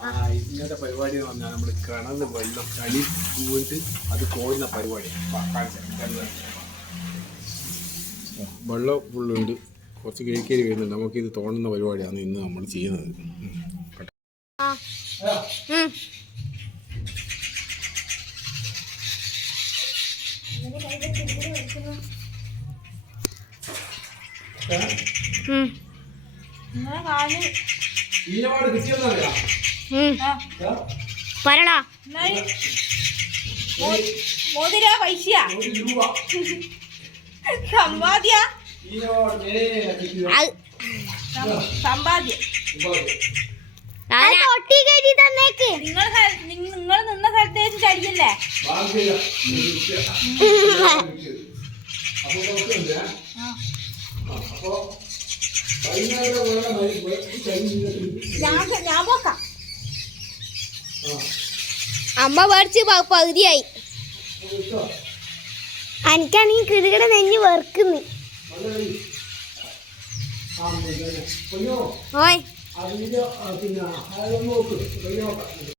ആ ഇങ്ങനത്തെ പരിപാടി എന്ന് പറഞ്ഞാൽ നമ്മൾ കിണറിൽ വെള്ളം കളി പോയിട്ട് അത് കോരുന്ന പരിപാടി വെള്ളം ഫുള്ളുണ്ട്. കുറച്ച് കിഴക്കേരി വരുന്നുണ്ട്. ഇത് തോന്നുന്ന പരിപാടിയാണ് ഇന്ന് നമ്മൾ ചെയ്യുന്നത്. ഇല്ല കേട്ടോ. ഉം. പറടാ മോതിര പൈസയാ. സമ്പാദ്യ. സമ്പാദ്യം. നിങ്ങൾ നിങ്ങൾ നിന്ന സ്ഥലത്ത് വെച്ച് ചടിയല്ലേ ഞാൻ ഞാൻ പോക്കാം. അമ്മ പഠിച്ച് പകുതിയായി. എനിക്കാണെങ്കിൽ കിടുകിട നെഞ്ഞ് വെറുക്കുന്നു. ഓയ്.